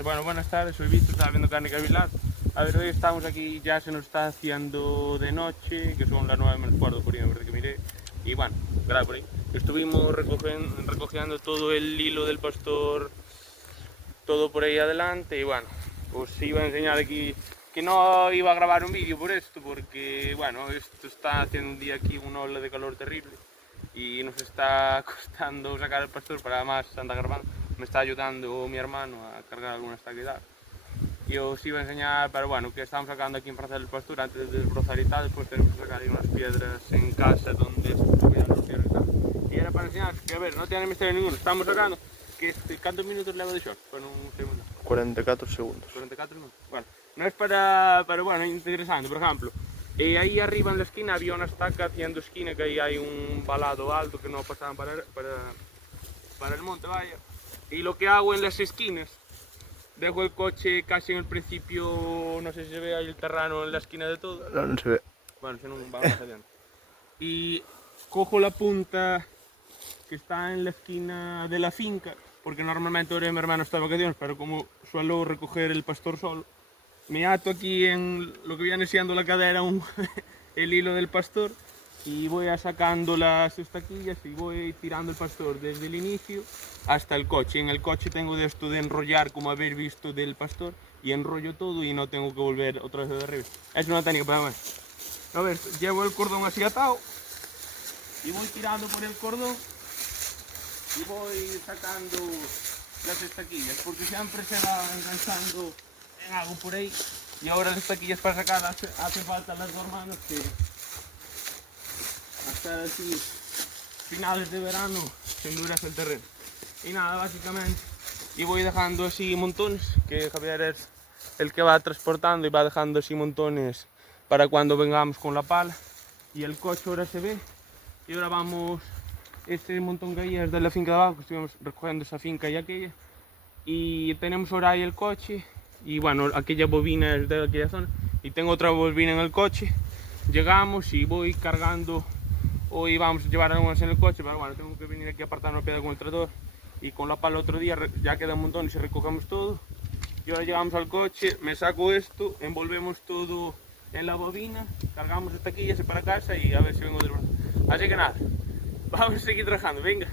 Bueno, buenas tardes, soy Víctor, estaba viendo Carne Cavilar. A ver, hoy estamos aquí, ya se nos está haciendo de noche, que son las 9 menos cuarto por ahí, verdad que miré. Y bueno, grave por ahí. Estuvimos recogiendo todo el hilo del pastor, todo por ahí adelante. Y bueno, os iba a enseñar aquí que no iba a grabar un vídeo por esto, porque bueno, esto está haciendo un día aquí una ola de calor terrible y nos está costando sacar el pastor para más Santa Grabando. Me está ayudando mi hermano a cargar algunas taquedadas. Y os iba a enseñar, pero bueno, que estamos sacando aquí en Plaza del Pastor antes de desbrozar y tal. Después tenemos que sacar ahí unas piedras en casa donde estuvieran los piedras y tal. Y era para enseñaros que, a ver, no tiene misterio ninguno. Estamos sacando que ¿cuántos minutos le hago de short? Bueno, un segundo. 44 segundos. 44 minutos. Bueno, no es para, pero bueno, interesante. Por ejemplo, ahí arriba en la esquina había una estaca haciendo esquina, que ahí hay un balado alto que no pasaban para el monte, vaya. Y lo que hago en las esquinas, dejo el coche casi en el principio, no sé si se ve ahí el terreno en la esquina de todo. No se ve. Bueno, si no, vamos adiante. Y cojo la punta que está en la esquina de la finca, porque normalmente ahora mi hermano está de vacaciones, pero como suelo recoger el pastor solo, me ato aquí en lo que viene siendo la cadera el hilo del pastor y voy sacando las estaquillas y voy tirando el pastor desde el inicio hasta el coche. En el coche tengo de esto de enrollar, como habéis visto, del pastor, y enrollo todo y no tengo que volver otra vez de arriba. Es una técnica para ver. A ver, llevo el cordón así atado y voy tirando por el cordón y voy sacando las estaquillas, porque siempre se va enganchando en algo por ahí. Y ahora las estaquillas para sacarlas hace falta las dos manos, que hasta así finales de verano se endurece el terreno. Y nada, básicamente, y voy dejando así montones, que Javier es el que va transportando y va dejando así montones para cuando vengamos con la pala. Y el coche ahora se ve, y ahora vamos, este montón que hay es de la finca de abajo, que estuvimos recogiendo esa finca y aquella. Y tenemos ahora ahí el coche, y bueno, aquella bobina es de aquella zona, y tengo otra bobina en el coche. Llegamos y voy cargando. Hoy vamos a llevar algunas en el coche, pero bueno, tengo que venir aquí a apartar una piedra con el tractor. Y con la pala otro día ya queda un montón y si recogemos todo. Y ahora llegamos al coche, me saco esto, envolvemos todo en la bobina, cargamos esta taquillas para casa y a ver si vengo de verdad. Así que nada, vamos a seguir trabajando, venga.